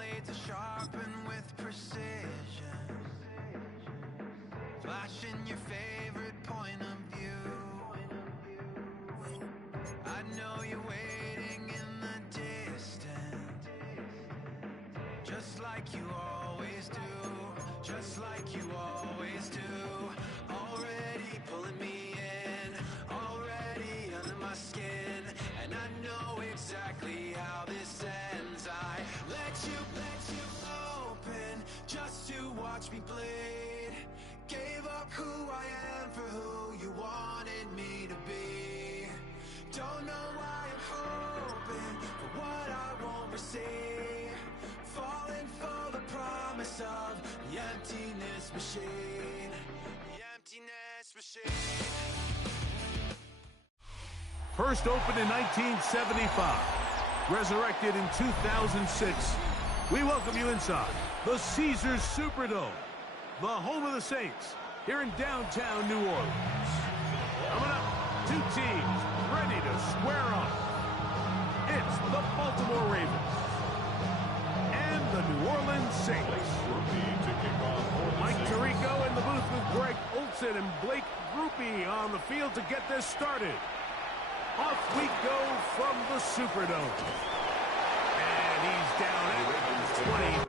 blades are sharpened with precision, flashing your favorite point of view. I know you're waiting in the distance, just like you always do, just like you always do. Already pulling me in, already under my skin, and I know exactly how this ends. I let you open just to watch me bleed. Gave up who I am for who you wanted me to be. Don't know why I'm hoping for what I won't receive. Falling for the promise of the emptiness machine. The emptiness machine. First opened in 1975, resurrected in 2006. We welcome you inside the Caesars Superdome, the home of the Saints, here in downtown New Orleans. Coming up, two teams ready to square off. It's the Baltimore Ravens and the New Orleans Saints. Mike Tirico in the booth with Greg Olson and Blake Grupe on the field to get this started. Off we go from the Superdome. And he's down at 20.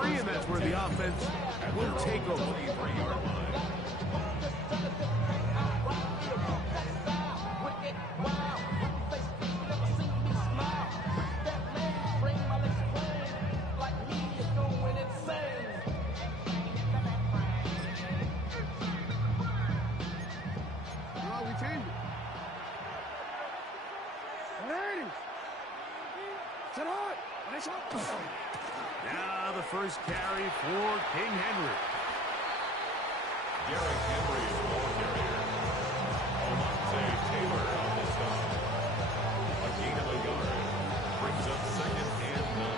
And that's where the offense will take over. We changed it. Alrighty. Sit on. Nice up. Now the first carry for King Henry. Derrick Henry's ball carrier. Almonte Taylor on the stop. A gain of a yard. Brings up 2nd and 9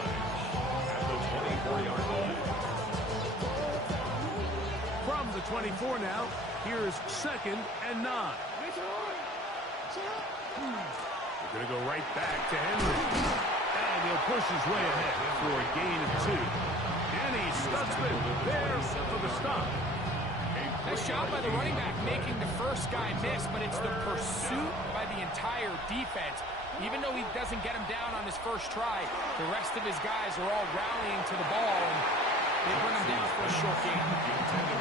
at the 24-yard line. From the 24 now, here's 2nd and 9. We're going to go right back to Henry. And he'll push his way ahead for a gain of 2. Danny Stutzman there for the stop. Nice job by the running back making the first guy miss, but it's the pursuit by the entire defense. Even though he doesn't get him down on his first try, the rest of his guys are all rallying to the ball, and they bring him down for a short gain.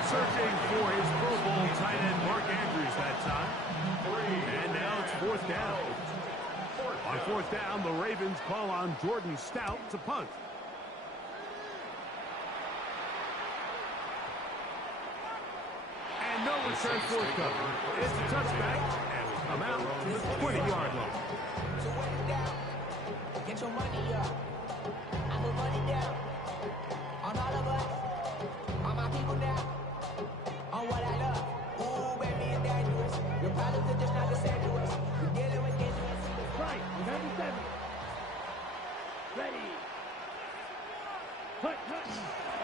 Searching for his Pro Bowl tight end Mark Andrews that time. And now it's 4th down. On 4th down, the Ravens call on Jordan Stout to punt. And no return forthcoming. It's a touchback, and we come out to the 20-yard line. Get your money up. I put money down. On all of us. On my people now. On what I love. Ooh, baby, it's dangerous. Your problems are just not the same to us. We're dealing with dangerous. Right, you have the 7. Ready. Hut.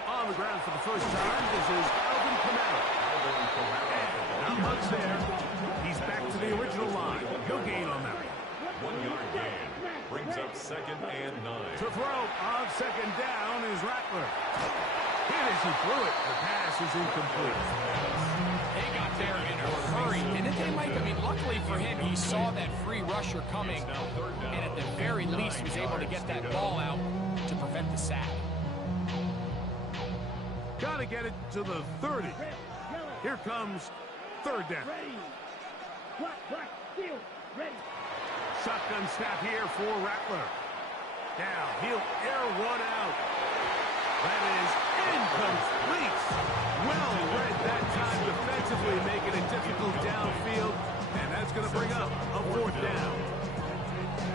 On the ground for the first time, this is Alvin Kamara. Not much there. He's back to the original line. No gain on that. 1 yard gain. Brings up 2nd and 9. To throw on 2nd down is Rattler. Hit as he threw it. The pass is incomplete. They got there in a hurry, didn't they, Mike? I mean, luckily for him, he saw that free rusher coming, and at the very least was able to get that ball out to prevent the sack. Got to get it to the 30. Here comes 3rd down. Ready. Black, field. Ready. Shotgun snap here for Rattler. Now he'll air one out. That is incomplete. Well read that time defensively, making it difficult downfield, and that's going to bring up a 4th down.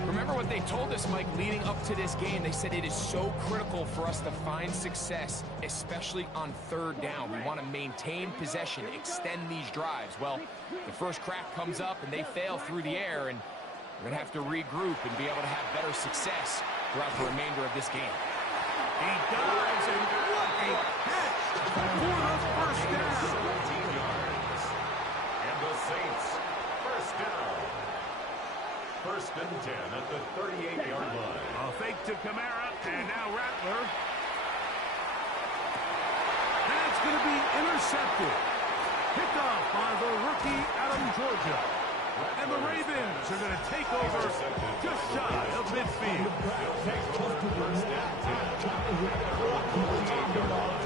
Remember what they told us, Mike, leading up to this game. They said it is so critical for us to find success, especially on 3rd down. We want to maintain possession, extend these drives. Well, the first crack comes up, and they fail through the air, and we're going to have to regroup and be able to have better success throughout the remainder of this game. He dives, and what a catch for the first down. 17 yards. And the Saints, first down. 1st and 10 at the 38-yard line. A fake to Kamara, and now Rattler. That's going to be intercepted. Picked off by the rookie out of Georgia. And the Ravens are going to take over just shy of midfield. It'll take over 1st and 10. 48-yard line.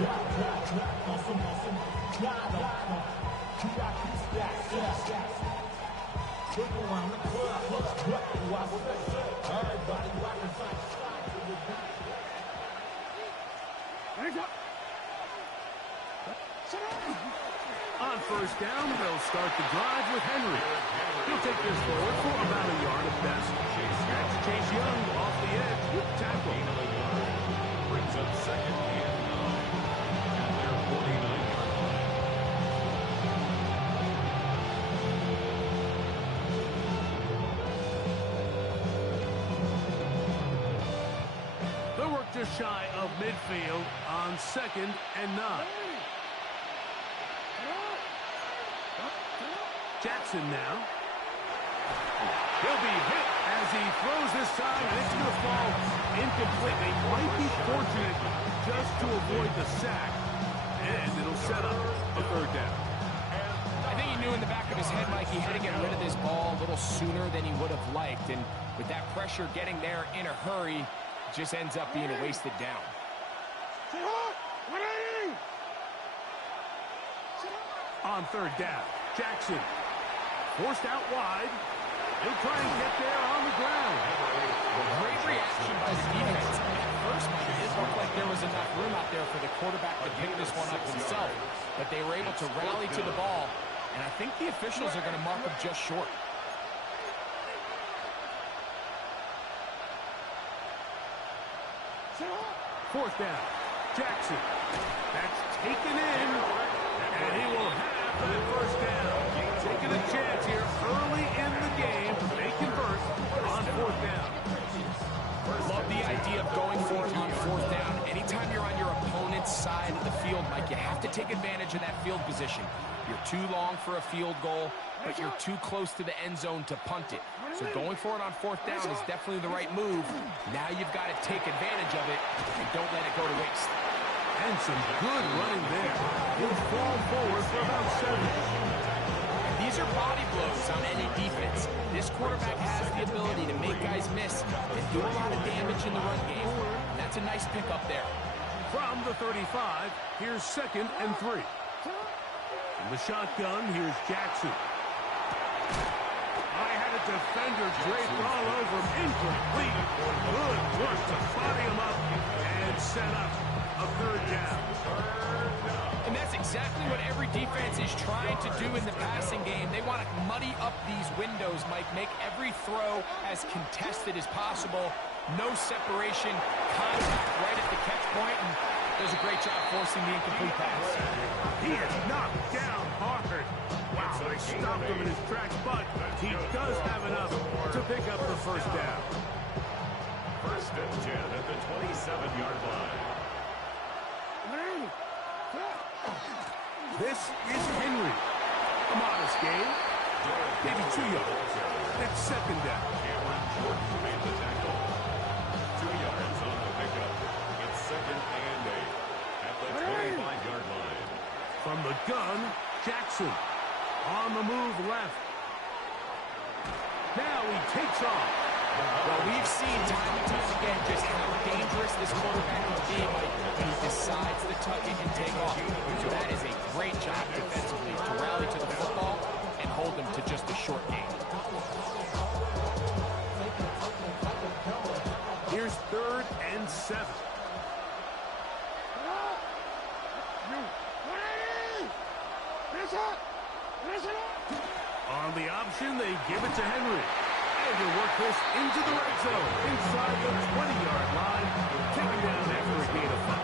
On 1st down, they'll start the drive with Henry. He'll take this forward for about a yard at best. That's Chase Young off the edge with tackle. Brings up 2nd and 9 at their 49-yard line. They'll work just shy of midfield on 2nd and 9. Jackson now. He'll be hit as he throws this time, and it's going to fall incomplete. They might be fortunate just to avoid the sack, and it'll set up a 3rd down. I think he knew in the back of his head, Mike, he had to get rid of this ball a little sooner than he would have liked. And with that pressure getting there in a hurry, it just ends up being a wasted down. On 3rd down, Jackson forced out wide. He'll try and get there on the ground. Great reaction by the defense. At first, Mike, it didn't look like there was enough room out there for the quarterback to pick this one up himself. But they were able to rally to the ball, and I think the officials are going to mark him just short. 4th down, Jackson. That's taken in, and he will have that 1st down. Taking a chance here early in the game. They convert on 4th down. Love the idea of going for it on 4th down. Anytime you're on your opponent's side of the field, Mike, you have to take advantage of that field position. You're too long for a field goal, but you're too close to the end zone to punt it. So going for it on 4th down is definitely the right move. Now you've got to take advantage of it and don't let it go to waste. And some good running there. He'll fall forward for about 7. These are body blows on any defense. This quarterback has the ability to make guys miss and do a lot of damage in the run game. And that's a nice pickup there. From the 35, here's 2nd and 3. In the shotgun, here's Jackson. I had a defender draped all over him. Incomplete. Good work to body him up and set up a 3rd down. And that's exactly what every defense is trying to do in the passing game. They want to muddy up these windows, Mike, make every throw as contested as possible. No separation, contact right at the catch point, and does a great job forcing the incomplete pass. He is knocked down hard. Wow, they stopped him in his tracks, but he does have enough to pick up the first down. First and 10 at the 27-yard line. This is Henry. A modest game. Maybe 2 yards. It's second down. Cameron Jordan made the tackle. 2 yards on the pickup. It's second and 8 at the 25-yard line. From the gun, Jackson. On the move left. Now he takes off. Well, we've seen time and time again just how dangerous this quarterback can be when he decides to tuck it and take off. So that is a great job defensively to rally to the football and hold them to just a short game. Here's 3rd and 7. On the option, they give it to Henry. And he'll work this into the red zone, inside the 20-yard line, taken down after a gain of 5.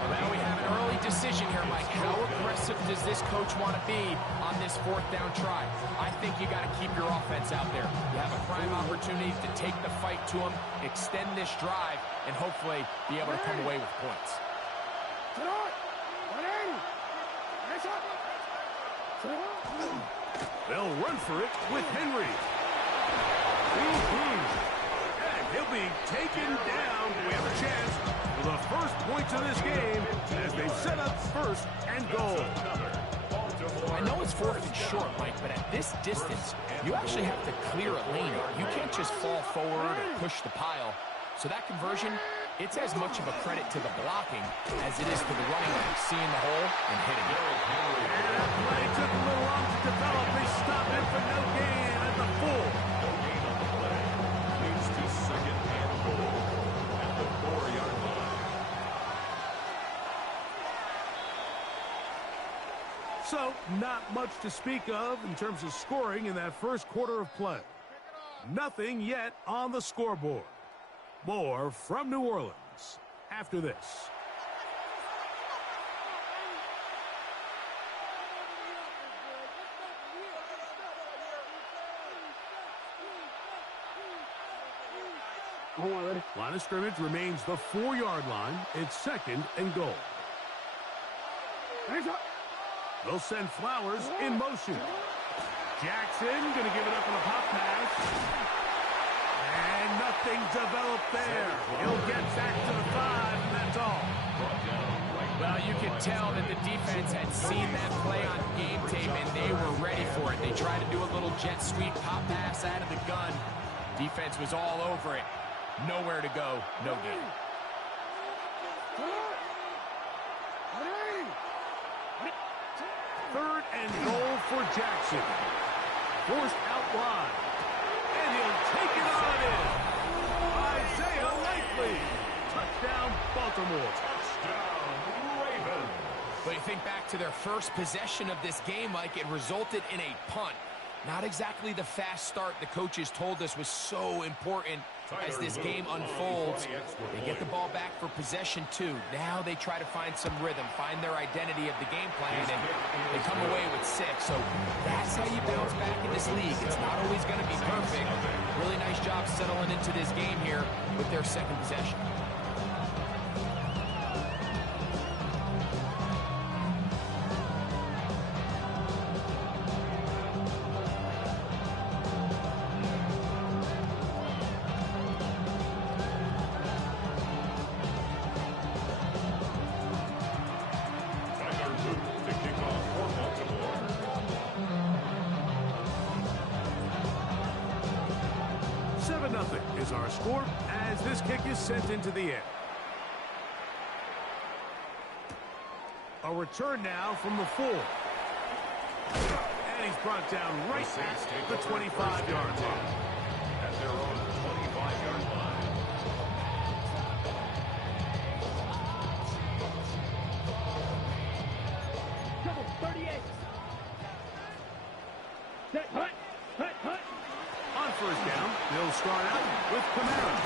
Well, now we have an early decision here, Mike. How aggressive does this coach want to be on this 4th down try? I think you got to keep your offense out there. You have a prime opportunity to take the fight to them, extend this drive, and hopefully be able to come away with points. They'll run for it with Henry. And he'll be taken down. We have a chance for the first points of this game as they set up 1st and goal. I know it's 4th and short, Mike, but at this distance, you actually have to clear a lane. You can't just fall forward or push the pile. So that conversion, it's as much of a credit to the blocking as it is to the running back seeing the hole and hitting it. And that play took a little long to develop. They stop it for no gain at the 4. No gain on the play. Leads to second and goal at the 4-yard line. So, not much to speak of in terms of scoring in that first quarter of play. Nothing yet on the scoreboard. More from New Orleans after this. Line of scrimmage remains the 4-yard line. It's 2nd and goal. They'll send Flowers in motion. Jackson going to give it up on a pop pass. And nothing developed there. He'll get back to the 5, and that's all. Well, you can tell that the defense had seen that play on game tape, and they were ready for it. They tried to do a little jet sweep pop pass out of the gun. Defense was all over it. Nowhere to go, no gain. Third and goal for Jackson. Forced out wide. And he'll take it on in. Isaiah Likely. Touchdown, Baltimore. Touchdown, Ravens. But you think back to their first possession of this game, Mike, it resulted in a punt. Not exactly the fast start the coaches told us was so important as this game unfolds. They get the ball back for possession 2. Now they try to find some rhythm, find their identity of the game plan, and they come away with 6. So that's how you bounce back in this league. It's not always going to be perfect. Really nice job settling into this game here with their second possession. To kick off for Baltimore. 7-0 is our score as this kick is sent into the air. A return now from the 4. And he's brought down right at the 25-yard line. At their own 25-yard line. Double 38. Set, hut. On first down, they'll start out with Kamara.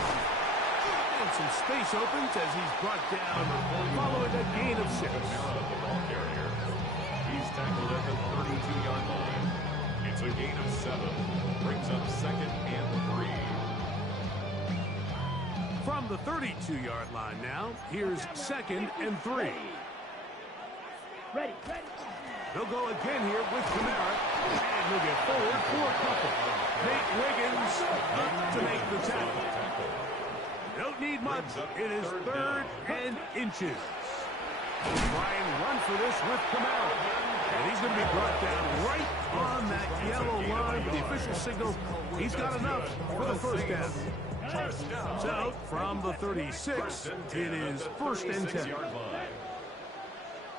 And some space opens as he's brought down following a gain of 6. Kamara, the ball carrier. He's tackled at the 32-yard line. It's a gain of 7. Brings up 2nd and 3. From the 32-yard line now, here's 2nd and 3. Ready, ready. They'll go again here with Kamara, and he'll get forward for a couple. Nate Wiggins up to make the tackle. Don't need much. It is 3rd and inches. Try and run for this with Kamara. And he's going to be brought down right on that yellow line with the official signal. He's got enough for the first down. So, from the 36, it is 1st and 10.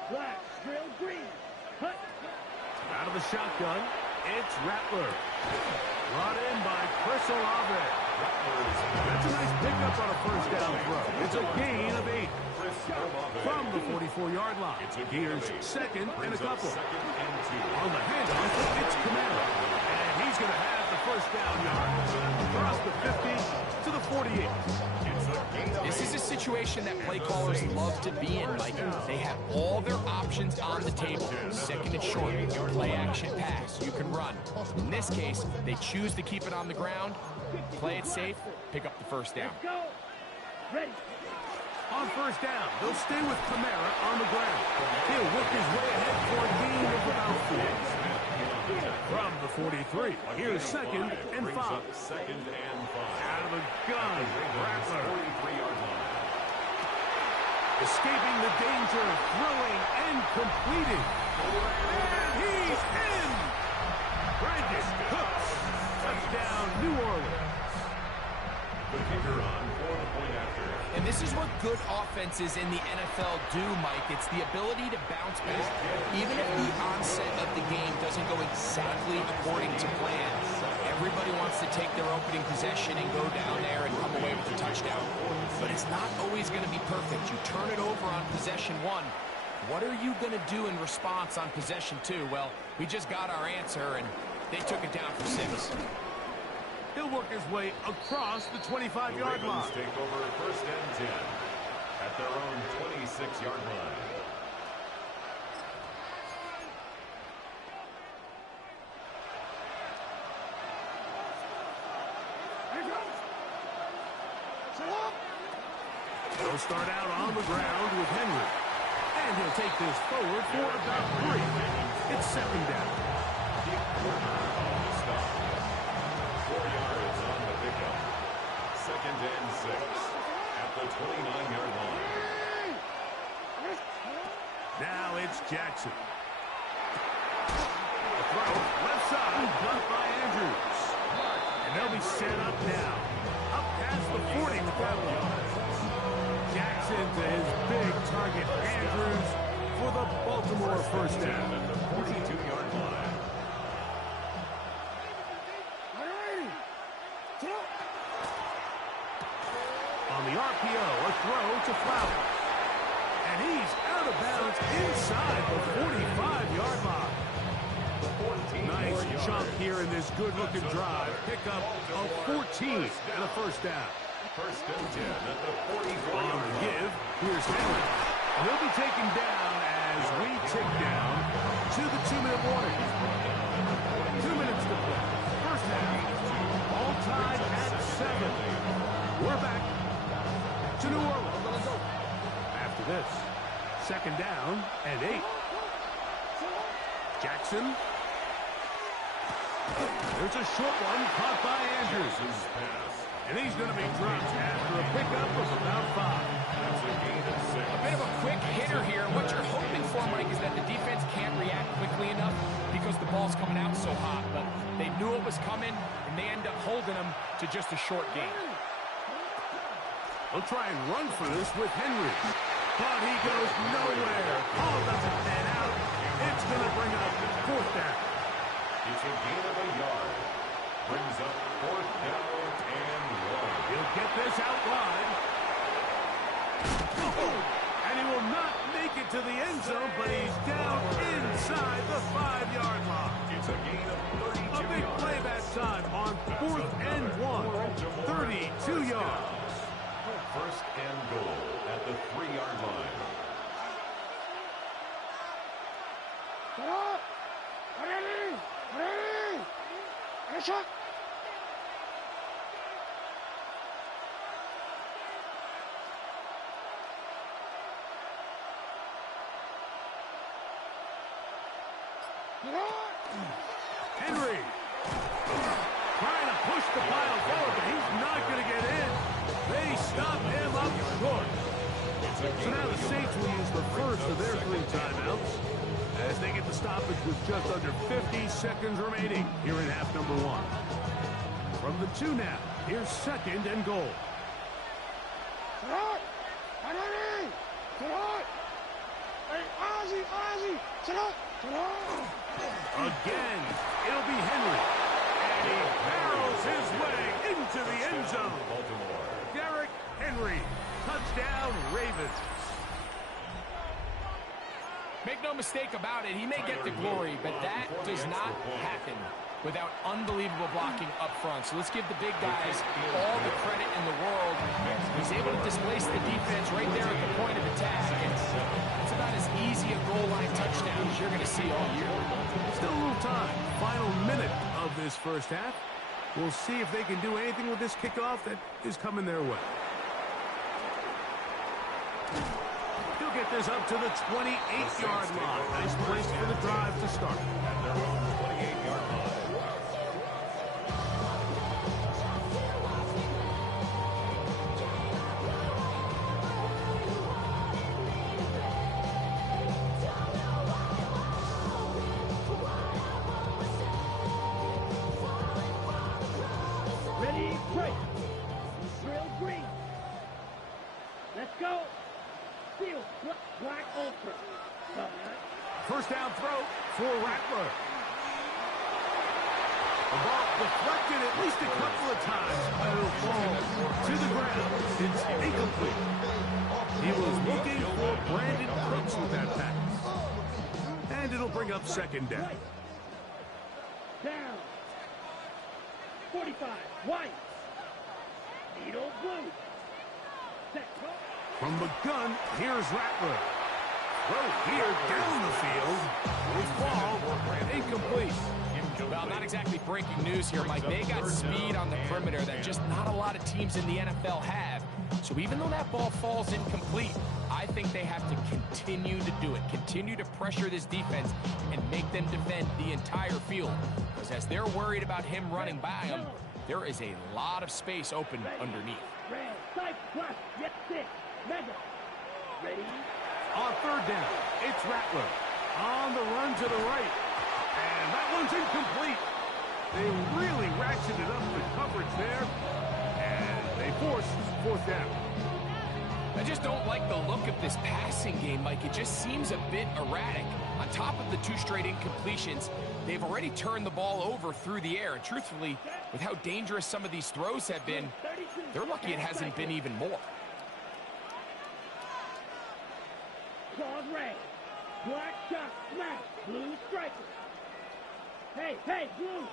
Black, trail green. Hut. Out of the shotgun, it's Rattler. Brought in by Chris Olave. That's a nice pickup on a first down throw. It's a gain of 8. From the 44-yard line, here's 2nd and a couple. On the handoff, it's Kamara. And he's going to have the first down yards. Across the 50 to the 48. This is a situation that play callers love to be in, Mike. They have all their options on the table. 2nd and short, play action pass, you can run. In this case, they choose to keep it on the ground, play it safe, pick up the first down. Let's go. Ready. On first down, they'll stay with Kamara on the ground. He'll work his way ahead for a gain of about 4. From the 43, here's 2nd and 5. Out of the gun, Rattler. Escaping the danger, throwing and completing. And he's in! Brandon Cooks. Touchdown, New Orleans. The kicker on for the point after. And this is what good offenses in the NFL do, Mike. It's the ability to bounce back. Even if the onset of the game doesn't go exactly according to plan, everybody wants to take their opening possession and go down there and come away with a touchdown. But it's not always going to be perfect. You turn it over on possession 1. What are you going to do in response on possession 2? Well, we just got our answer, and they took it down for 6. He'll work his way across the 25-yard line. Take over 1st and 10 at their own 26-yard line. He'll start out on the ground with Henry. And he'll take this forward for about 3. It's 2nd down. Second and 6 at the 29-yard line. Now it's Jackson. The throw, left side, blocked by Andrews. And they'll be set up now. Up past the 40 with that one. Jackson to his big target, Andrews, for the Baltimore first down. At the 42-yard line. On the RPO, a throw to Flowers. And he's out of bounds inside the 45-yard line. Nice chunk here in this good-looking drive. Pick up a 14 and a first down. 1st and 10 at the 44-yard On the line. give, here's Henry. And he'll be taken down as we tick down to the 2-minute warning. 2 minutes to play. First half. All tied at 7. We're back to New Orleans. After this, 2nd down and 8. Jackson. There's a short one caught by Andrews. And he's going to be dropped after a pickup of about 5. That's a gain of 6. A bit of a quick hitter here. What you're hoping for, Mike, is that the defense can't react quickly enough because the ball's coming out so hot. But they knew it was coming, and they end up holding them to just a short gain. They'll try and run for this with Henry. But he goes nowhere. Ball doesn't pan out. It's going to bring up 4th down. It's a gain of a yard. Brings up 4th down and 1. He'll get this out wide. And he will not make it to the end zone, but he's down inside inside the 5-yard line. It's a gain of 32 A big yards. play that time on 4th and 1. 32 yards. First and goal at the 3-yard line. Get up! Ready! Ready! And shot! Henry trying to push the pile forward, but he's not going to get in. They stop him up short. So now the Saints will use the first of their 3 timeouts as they get the stoppage with just under 50 seconds remaining here in half number 1. From the 2 now, here's 2nd and goal. Again, it'll be Henry. And he barrels his way into the end zone. Baltimore. Derrick Henry. Touchdown, Ravens. Make no mistake about it, he may get the glory, but that does not happen without unbelievable blocking up front. So let's give the big guys all the credit in the world. He's able to displace the defense right there at the point of attack. And it's about as easy a goal line touchdown as you're going to see all year. Still a little time. Final minute of this first half. We'll see if they can do anything with this kickoff that is coming their way. He'll get this up to the 28-yard line. Nice place for the drive to start. At their own 28-yard line. Ready, break. Drill green. Let's go. Field, black ultra. First down throw for Rattler. The ball deflected at least a couple of times. It'll fall to the ground. It's incomplete. He was looking for Brandon Cooks with that pass. And it'll bring up 2nd down. Down. 45. White. Needle blue. Set. Go. From the gun, here's Rattler. Throw here down the field. Will fall. Incomplete. Well, not exactly breaking news here, Mike. They got speed on the perimeter that just not a lot of teams in the NFL have. So even though that ball falls incomplete, I think they have to continue to do it. Continue to pressure this defense and make them defend the entire field. Because as they're worried about him running by them, there is a lot of space open underneath. Red. Side. Plus. Yes. 6. Mega. Ready. On 3rd down, it's Rattler. On the run to the right. And that one's incomplete. They really ratcheted up the coverage there. And they forced 4th down. I just don't like the look of this passing game, Mike. It just seems a bit erratic. On top of the 2 straight incompletions, they've already turned the ball over through the air. And truthfully, with how dangerous some of these throws have been, they're lucky it hasn't been even more. Claws red. Black shot. Smash. Blue striker. Hey, hey, blue.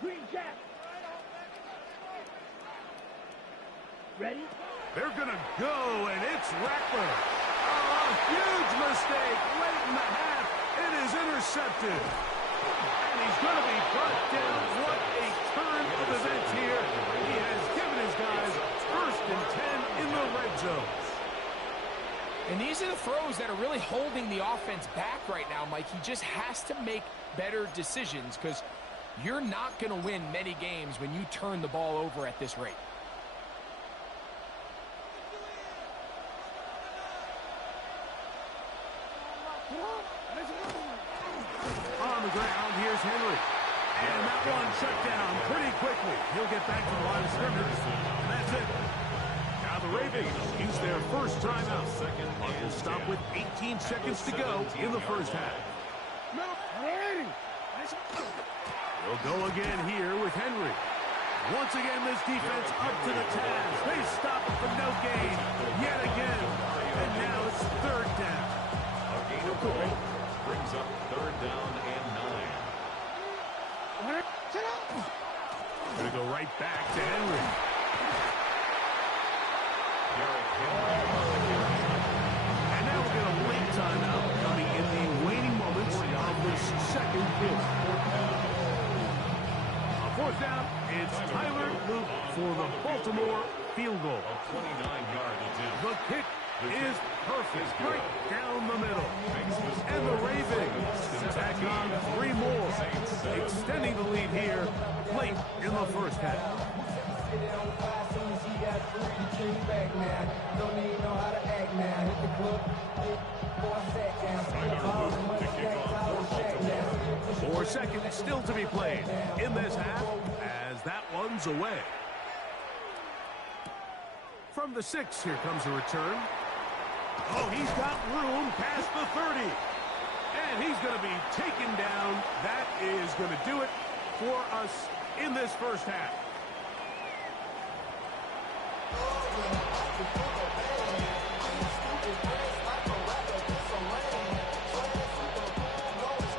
Green jack. Ready? They're going to go, and it's Rattler. Oh, a huge mistake late in the half. It is intercepted. And he's going to be brought down. What a turn of events here. He has given his guys 1st and 10 in the red zone. And these are the throws that are really holding the offense back right now, Mike. He just has to make better decisions because you're not going to win many games when you turn the ball over at this rate. On the ground, here's Henry. And that one shut down pretty quickly. He'll get back to the line of scrimmage. And that's it. Now the Ravens use their first timeout. They'll stop with 18 seconds to go in the first half. They'll go again here with Henry. Once again, this defense up to the task. They stop it for no gain yet again. And now it's 3rd down. A gain of 4. brings up 3rd down and 9. Going to go right back to Henry. Derrick Henry on the carry. And now we'll get a late timeout coming in the waning moments of this second quarter. On 4th down, it's Tyler Luke for the Baltimore field goal. A 29-yard attempt. The kick is perfect, right down the middle. And the Ravens can tack on 3 more, extending the lead here late in the first half. Tyler Luke to kick off for Baltimore. 4 seconds still to be played in this half as that one's away. From the 6, here comes a return. Oh, he's got room past the 30. And he's going to be taken down. That is going to do it for us in this first half.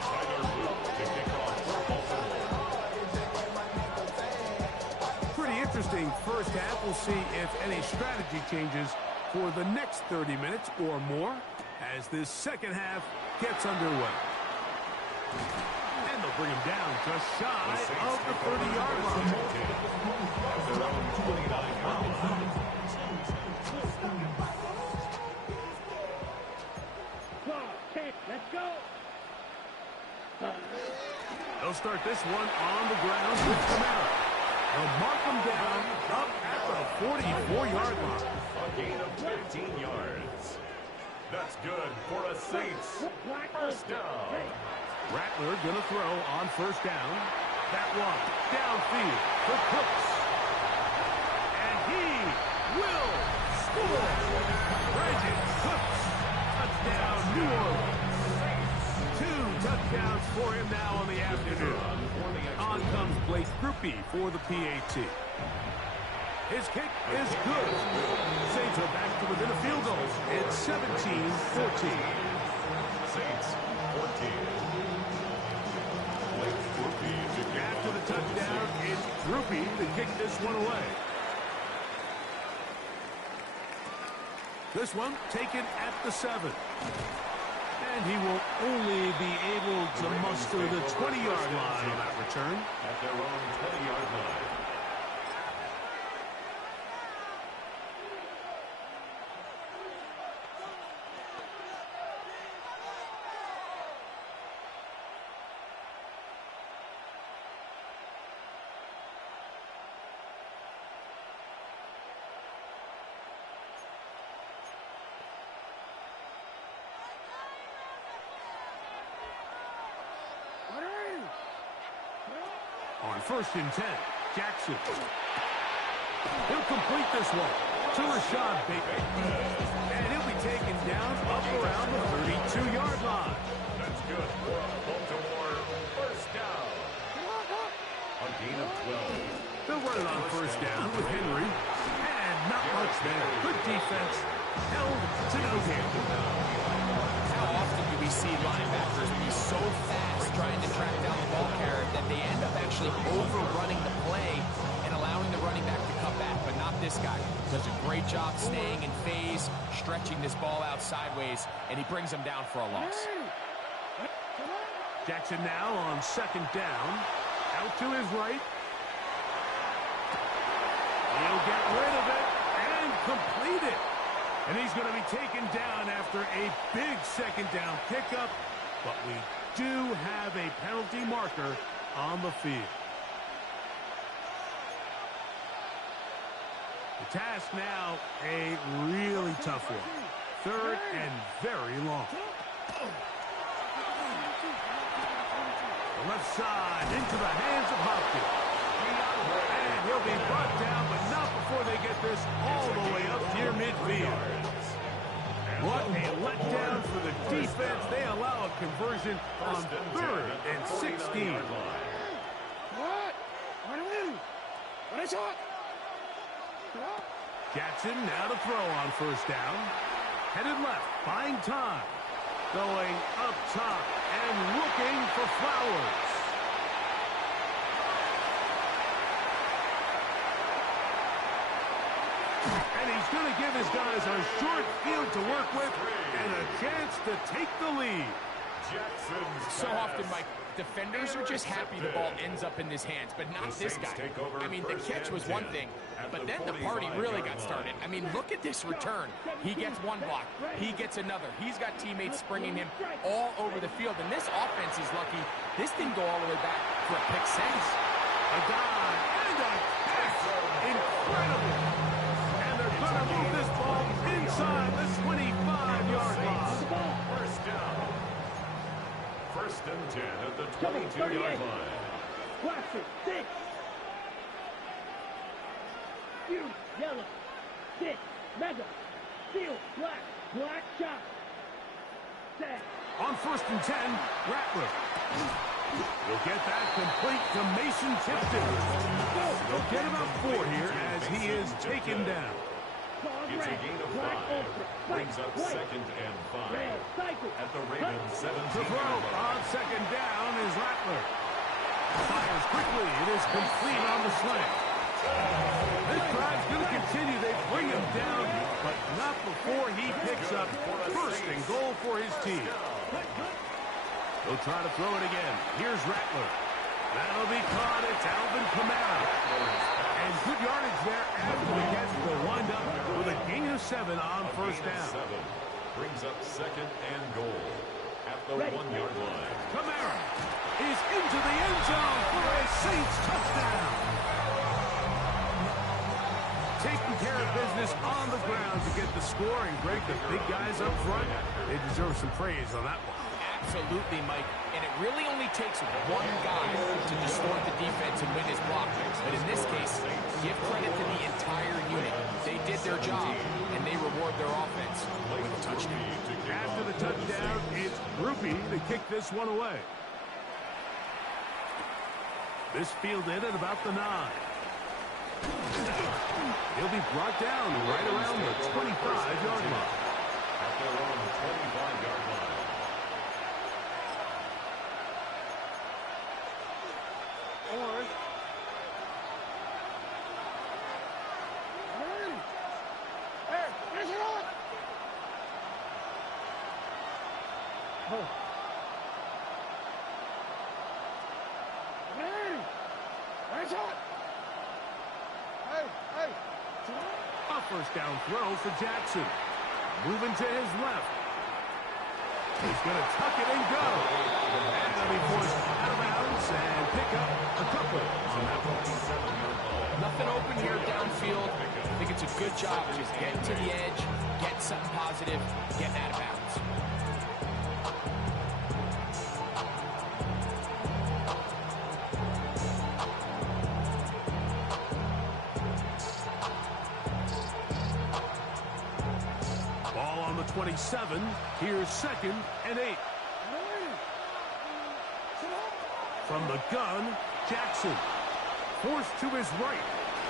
Tyler Luke to kick off for Baltimore. Pretty interesting first half. We'll see if any strategy changes for the next 30 minutes or more as this second half gets underway. And they'll bring him down just shy of the 30-yard line. At their own 29-yard line. Let's go. They'll start this one on the ground with Kamara. They'll mark him down up at the 44-yard line. A gain of 15 yards. That's good for a Saints first down. Rattler going to throw on first down. That one downfield for Cooks. And he will score. Brandon Cooks. Touchdown, New Orleans. 2 touchdowns for him now on the afternoon. On comes Blake Grupe for the PAT. His kick is good. Saints are back to within a field goal. It's 17-14. Saints 14. Blake Grupe to kick After the off. touchdown, it's Grupe to kick this one away. This one taken at the 7. And he will only be able to muster the 20-yard line on that return. At their own 20-yard line. On 1st and 10, Jackson. He'll complete this one to Rashad Bateman. And he'll be taken down up around the 32-yard line. That's good for a Baltimore first down. A gain of 12. They'll run it on first down with Henry. And not much there. Good defense. Held to no gain. How often do we see linebackers be so fast trying to track down the ball carrier that they end up actually overrunning the play and allowing the running back to come back, but not this guy. Does a great job staying in phase, stretching this ball out sideways, and he brings him down for a loss. Jackson now on 2nd down. Out to his right. He'll get rid of it and complete it. And he's going to be taken down after a big 2nd down pickup. But we do have a penalty marker on the field. The task now, a really tough one. 3rd and very long. The left side into the hands of Hopkins. And he'll be brought down, but not before they get this all the way up near midfield. What a letdown for the defense. They allow a conversion on 3rd and 16. Jackson now to throw on first down. Headed left, buying time. Going up top and looking for Flowers. And he's going to give his guys a short field to work with and a chance to take the lead. So often, Mike, defenders are just happy the ball ends up in his hands, but not this guy. I mean, the catch was one thing, but then the party really got started. I mean, look at this return. He gets one block. He gets another. He's got teammates springing him all over the field, and this offense is lucky. This didn't go all the way back for a pick six. A dive and a catch. Incredible. And they're going to move this ball inside the 25-yard line. First down. First and 10 at the 22-yard line. Watson, 6. You, yellow. 6. Mega. Steel, black. Black shot. Set. On first and 10, Rattler. He'll get that complete to Mason Tipton. They'll get about 4 here as he is taken down. It's a gain of 5. Brings up second and 5. At the Ravens 17. To throw on second down is Rattler. Fires quickly. It is complete on the slant. This drive's going to continue. They bring him down, but not before he picks up first and goal for his team. They'll try to throw it again. Here's Rattler. That'll be caught. It's Alvin Kamara. And good yardage there after the catch. Will wind up with a gain of 7 on first down. Brings up second and goal at the 1-yard line. Kamara is into the end zone for a Saints touchdown. Taking care of business on the ground to get the score and break the big guys up front. They deserve some praise on that one. Absolutely, Mike. And it really only takes one guy to distort the defense and win his block. But in this case, give credit to the entire unit. They did their job, and they reward their offense with a touchdown. After the touchdown, it's Grupe to kick this one away. This fielded at about the 9. He'll be brought down right around the 25-yard line. At their own 25-yard line. A first down throw for Jackson. Moving to his left. He's going to tuck it and go. And they'll be forced out of bounds and pick up a couple on that one. Nothing open here downfield. I think it's a good job just getting to the edge, getting something positive, getting out of bounds. Ball on the 27. Here's second and 8. From the gun, Jackson. Forced to his right.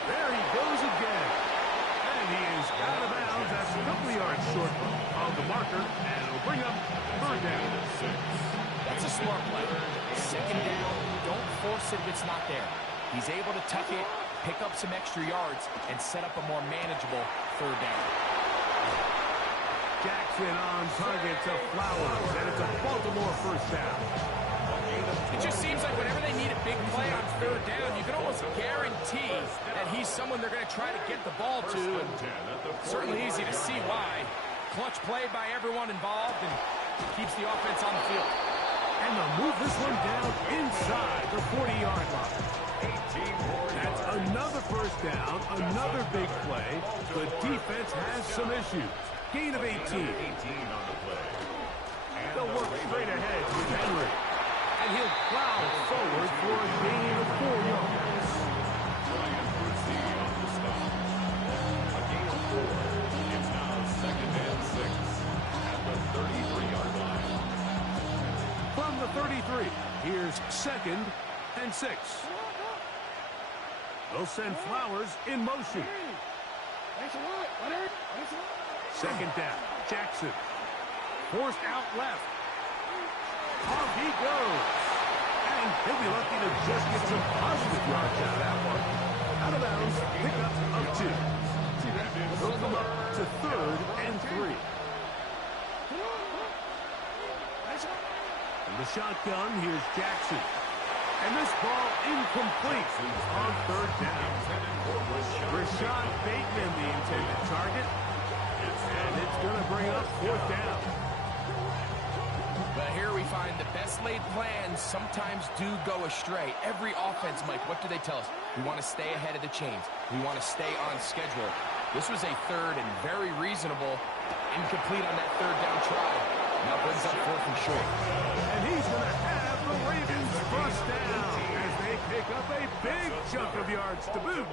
There he goes again. And he is out of bounds. That's a couple yards short of the marker. And it'll bring up third down. That's a smart play. Second down, don't force it if it's not there. He's able to tuck it, pick up some extra yards, and set up a more manageable third down. Jackson on target to Flowers. And it's a Baltimore first down. It just seems like whenever they need a big play on third down, you can almost guarantee that he's someone they're going to try to get the ball to. And certainly easy to see why. Clutch play by everyone involved and keeps the offense on the field. And they'll move this one down inside the 40-yard line. That's another first down, another big play. The defense has some issues. Gain of 18. They'll work straight ahead with Henry. And he'll plow forward for a gain of 4 yards. Ryan Brucey on the stop. A gain of 4. It's now second and 6 at the 33-yard line. From the 33, here's second and 6. They'll send Flowers in motion. Second down, Jackson. forced out left. Off he goes. And he'll be lucky to just get some positive yards out of that one. Out of bounds, pickup of 2. They'll come up to 3rd and 3. In the shotgun, here's Jackson. And this ball incomplete on 3rd down. Rashad Bateman, the intended target. And it's going to bring up 4th down. But here we find the best laid plans sometimes do go astray. Every offense, Mike, what do they tell us? We want to stay ahead of the chains. We want to stay on schedule. This was a 3rd and very reasonable, incomplete on that 3rd down try. Now brings up 4th and short. And he's going to have the Ravens bust down as they pick up a big chunk of yards to boot.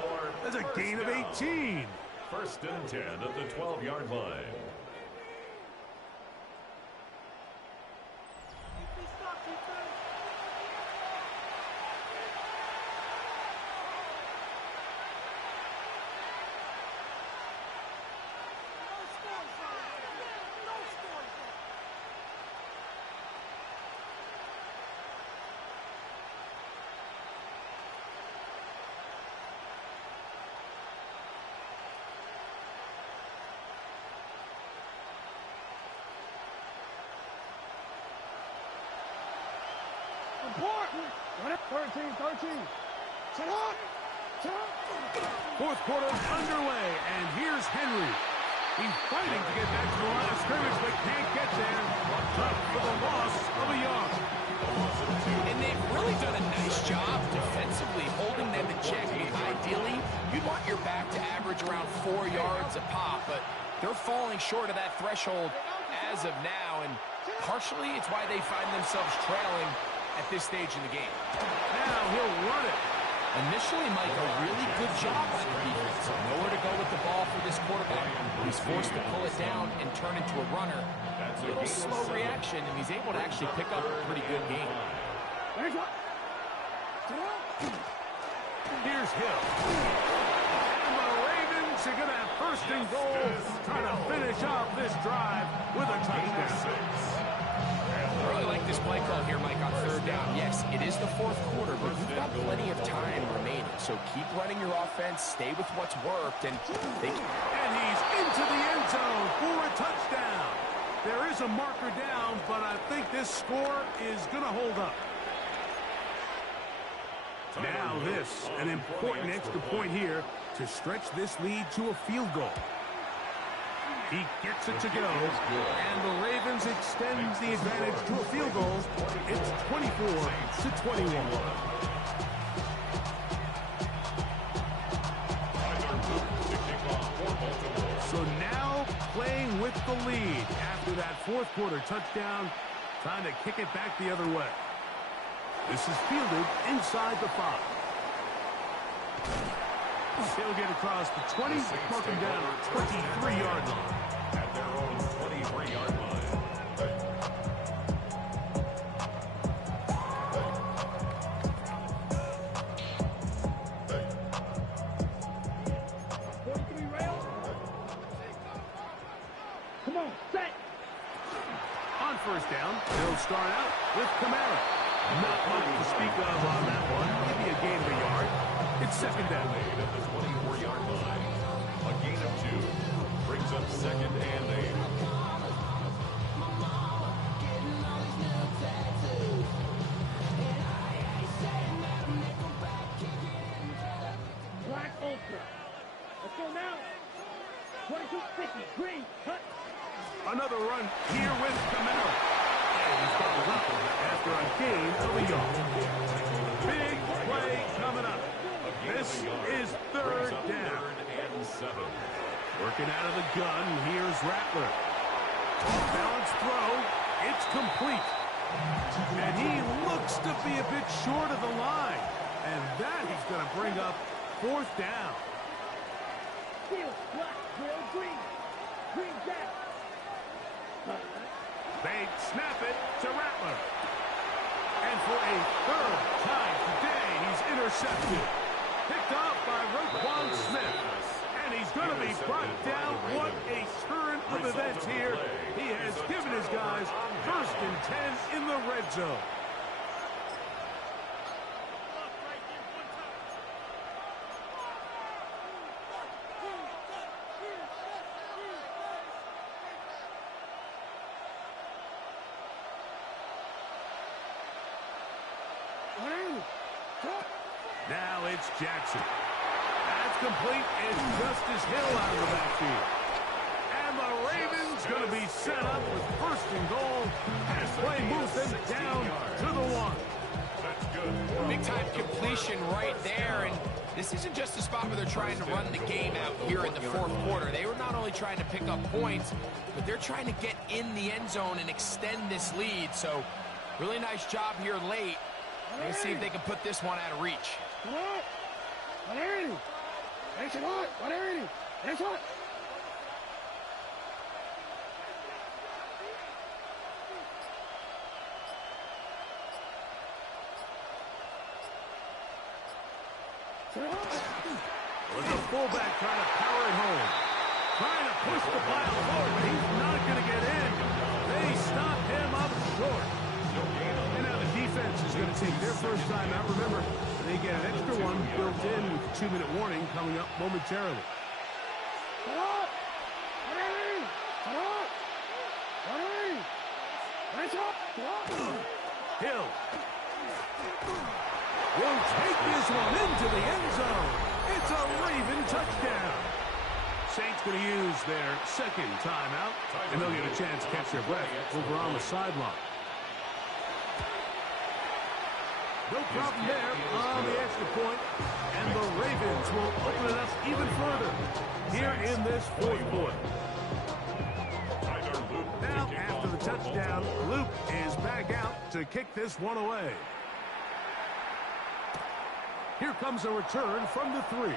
That's a gain of 18. 1st and 10 at the 12-yard line. What? 13. Set up. 4th quarter underway, and here's Henry. He's fighting to get back to the line of scrimmage, but can't get there. Tough for the loss of a yard. And they've really done a nice job defensively holding them in check. Ideally, you'd want your back to average around 4 yards a pop, but they're falling short of that threshold as of now, and partially it's why they find themselves trailing at this stage in the game. Now he'll run it. Initially, Mike, a really good job by the defense. Nowhere to go with the ball for this quarterback. He's forced to pull it down and turn into a runner. A little slow reaction, and he's able to actually pick up a pretty good game. Here's Hill. And the Ravens are going to have 1st and goal, trying to finish off this drive with a touchdown. I really like this play call here, Mike, on 3rd down. Yes, it is the 4th quarter, but you've got plenty of time remaining. So keep running your offense, stay with what's worked, and he's into the end zone for a touchdown. There is a marker down, but I think this score is going to hold up. Now this, an important extra point here to stretch this lead to a field goal. He gets it to go, and the Ravens extends the advantage to a field goal. It's 24-21. So now playing with the lead after that 4th quarter touchdown, trying to kick it back the other way. This is fielded inside the 5. He'll get across the 20, mark him down at 23-yard line. At their own 23-yard line. 43 rail. Come on, set. On 1st down, he'll start out with Kamara. Not much to speak of on that one. Maybe a gain of a yard. It's 2nd down. At the 24-yard line. A gain of 2. Brings up 2nd and 8. Black Ultra. Let's go now. 22-50. Green. Cut. Another run here with Kamara. And he's bubbled up after a gain of a yard. Big play coming up. This is 3rd down. 3rd and 7. Working out of the gun, here's Rattler. Off-balance throw, it's complete. And he looks to be a bit short of the line. And that he's going to bring up 4th down. Steel, black, grill, green. Green jack. They snap it to Rattler. And for a 3rd time today, he's intercepted. Picked up by Roquan Smith. And he's going to be brought down. What a turn of events here. He has given his guys 1st and 10 in the red zone. Now it's Jackson. That's complete. It's Justice Hill out of the backfield. And the Ravens going to be set up with 1st and goal. Pass play moves them down to the 1. That's good. Big-time completion right there, and this isn't just a spot where they're trying to run the game out here in the 4th quarter. They were not only trying to pick up points, but they're trying to get in the end zone and extend this lead. So, really nice job here late. Let's see if they can put this one out of reach. With the fullback trying to power it home. Trying to push the pile forward, but he's not going to get in. They stop him up short. And now the defense is going to take their first time out. Remember, they get an extra one built in with a 2-minute warning coming up momentarily. Hill will take this one into the end zone. It's a Raven touchdown. Saints going to use their 2nd timeout, and they'll get a chance to catch their breath over on the sideline. No problem there on the extra point, and the Ravens will open it up even further here in this 4th quarter. Now, after the touchdown, Luke is back out to kick this one away. Here comes a return from the 3.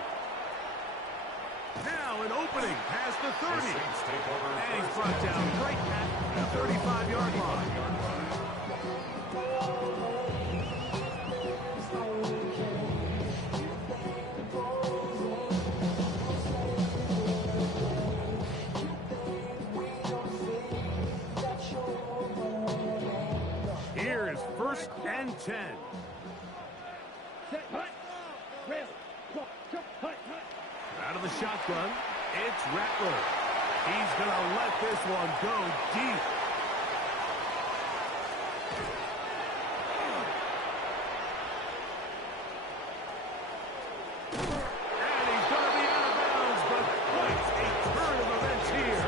Now an opening past the 30. And he's brought down right at the 35-yard line. Here is 1st and 10. Out of the shotgun, it's Rattler. He's going to let this one go deep. And he's going to be out of bounds, but quite a turn of events here.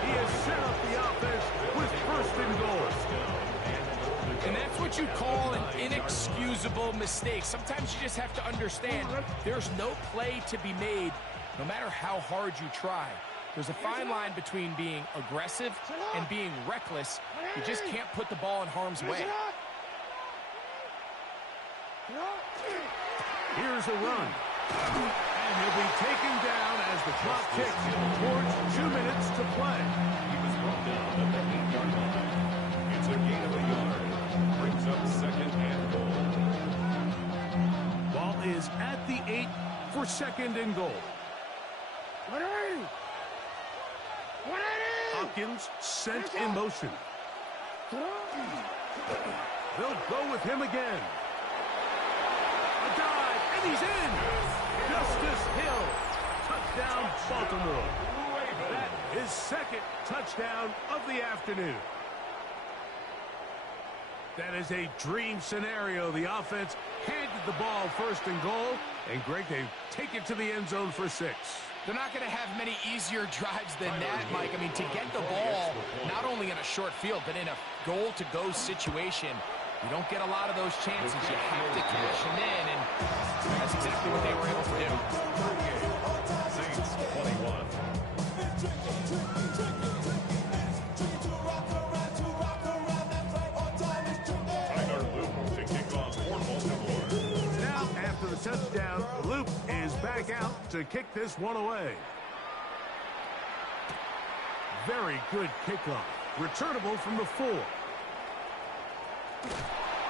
He has set up the offense with 1st and goal. And that's what you call an inexcusable mistake. Sometimes you just have to understand there's no play to be made, no matter how hard you try. There's a fine line between being aggressive and being reckless. You just can't put the ball in harm's way. Here's a run. And he'll be taken down as the clock ticks towards 2 minutes to play. He was brought down at the 8-yard line. It's a gain of a yard. Brings up 2nd and goal. Ball is at the 8 for 2nd and goal. Hopkins sent in motion. They'll go with him again. A dive, and he's in. Justice Hill. Touchdown, Baltimore. That is 2nd touchdown of the afternoon. That is a dream scenario. The offense handed the ball 1st and goal, and Greg, they take it to the end zone for 6. They're not going to have many easier drives than that, Mike. I mean, to get the ball, not only in a short field, but in a goal-to-go situation, you don't get a lot of those chances. You have to cash them in, and that's exactly what they were able to do. Saints 21. Tyler Luke to kick off for Baltimore. Now, after the touchdown, Luke is back out to kick this one away. Very good kickoff. Returnable from the 4.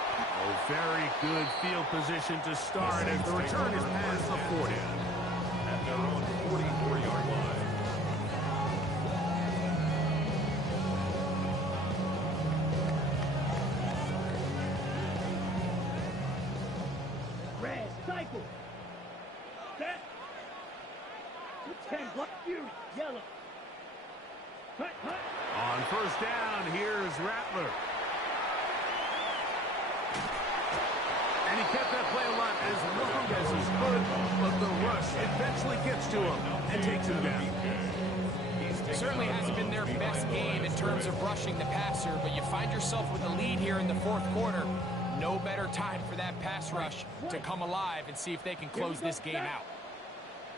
Oh, very good field position to start as the return is past the 40. At their own 44-yard Michael. Set. 10 block Fury. Yellow. Hut, hut. On first down, here's Rattler. And he kept that play alive as long as he's good, but the rush eventually gets to him and takes him down. Certainly hasn't been their best game in terms of rushing the passer, but you find yourself with a lead here in the fourth quarter. No better time for that pass rush to come alive and see if they can close this game out.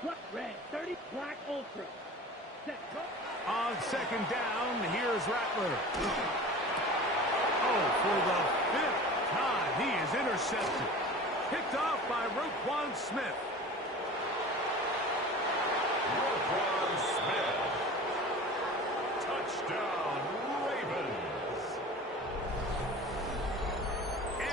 Black, red, 30, black, ultra. Set, go. On second down, here's Rattler. Oh, for the fifth time, he is intercepted. Picked off by Roquan Smith. Roquan Smith. Touchdown, Ravens.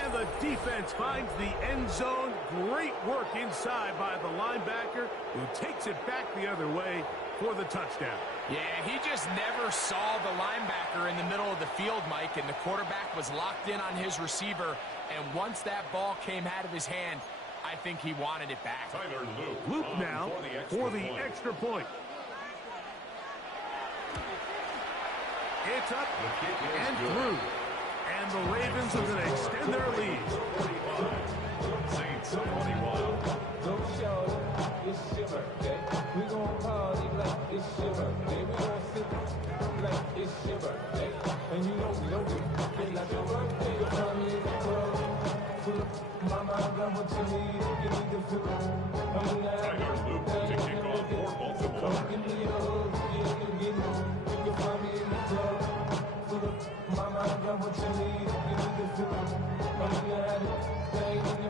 And the defense finds the end zone. Great work inside by the linebacker, who takes it back the other way for the touchdown. Yeah, he just never saw the linebacker in the middle of the field, Mike, and the quarterback was locked in on his receiver, and once that ball came out of his hand, I think he wanted it back. Tyler Luke now for the extra point. It's up and through. And the Ravens are going to extend their lead. Saints 21. Don't show it's your birthday. We gon' party like it's your birthday. We gon' sip like it's your birthday. And you know we don't get like your birthday. You'll find me in the club. Full of mama, I got what you need. You need the food. I'm in that. Tyler Luke to kick off for Baltimore. Come give me a hug. Yeah, you get it. You can find me in the club. Full of mama, I got what you need. You need the food. I'm in that.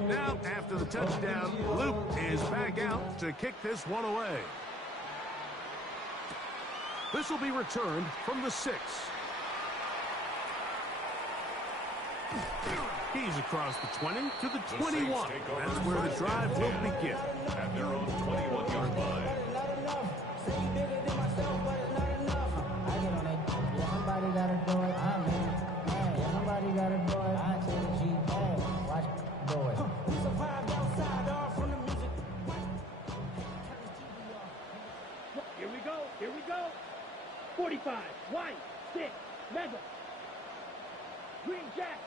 Now, after the touchdown, Luke is back out to kick this one away. This will be returned from the 6. He's across the 20 to the 21. That's where the drive will begin. At their own 21-yard line. Somebody gotta do it. I'm in. Somebody gotta do it. I take the G. Watch do it. We survived outside, all from the music. Here we go. Here we go. 45. White. 6. Mega. Green Jack.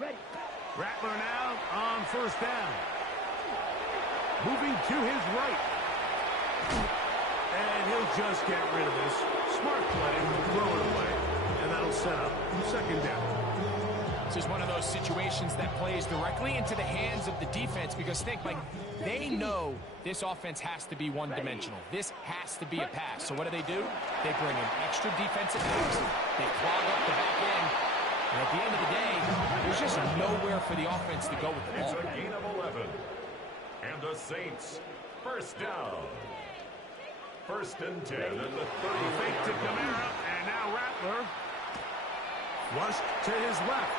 Ready. Rattler now on first down. Moving to his right. And he'll just get rid of this. Smart play, throw it away. And that'll set up second down. This is one of those situations that plays directly into the hands of the defense because think, like, they know this offense has to be one-dimensional. This has to be a pass. So what do? They bring in extra defensive backs. They clog up the back end. And at the end of the day, there's just nowhere for the offense to go with the It's ball. a gain of 11. And the Saints, first down. First and 10 and the 30. Fake to Kamara, and now Rattler. Flushed to his left.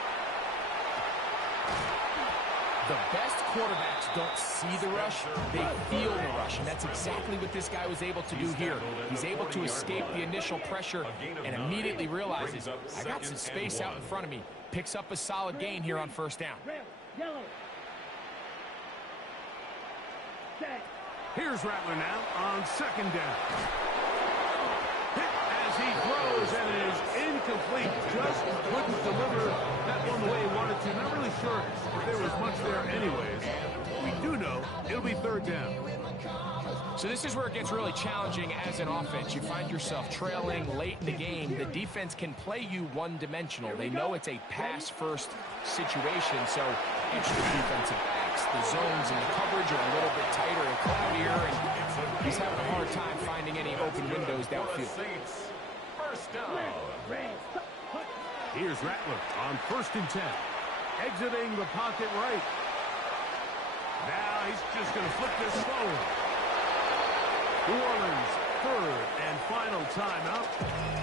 The best quarterbacks don't see the rush, they feel the rush, and that's exactly what this guy was able to do here. He's able to escape the initial pressure and immediately realizes, I got some space out in front of me. Picks up a solid gain here on first down. Red. Yellow. Set. Here's Rattler now on second down. Hit as he throws, and it is incomplete. Just couldn't deliver that one the way he wanted to. Not really sure if there was much there anyways. We do know it'll be third down. So this is where it gets really challenging as an offense. You find yourself trailing late in the game. The defense can play you one-dimensional. They know it's a pass-first situation, so extra defensive backs, the zones and the coverage are a little bit tighter and cloudier, and he's having a hard time finding any open windows downfield. Saints, first down. Red. Here's Rattler on first and 10. Exiting the pocket right. Now he's just going to flip this forward. New Orleans, third and final timeout.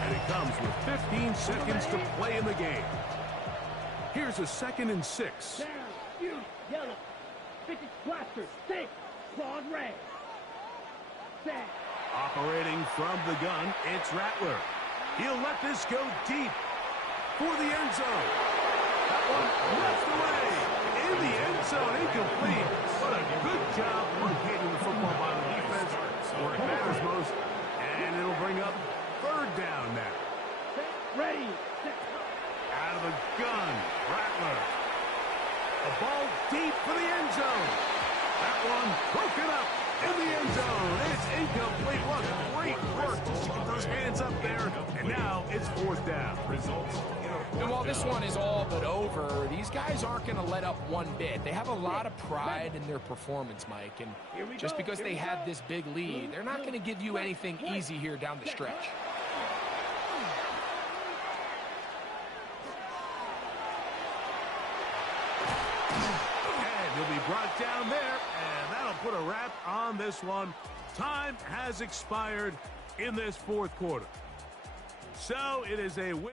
And it comes with 15 seconds to play in the game. Here's a 2nd and 6. Down. Huge. Yellow. 50 blaster. 6. Clawed red. Set. Operating from the gun, it's Rattler. He'll let this go deep for the end zone. That one left away in the end zone, incomplete. What a good job locating the football by the defense where it matters most. And it'll bring up third down now. Ready. Out of the gun, Rattler. A ball deep for the end zone. That one broken up in the end zone. It's incomplete. What great work just to get those hands up there. And now it's fourth down. Results. And while this one is all but over, these guys aren't going to let up one bit. They have a lot of pride in their performance, Mike. And just because they had this big lead, they're not going to give you anything easy here down the stretch. And he'll be brought down there, and that'll put a wrap on this one. Time has expired in this fourth quarter. So it is a win.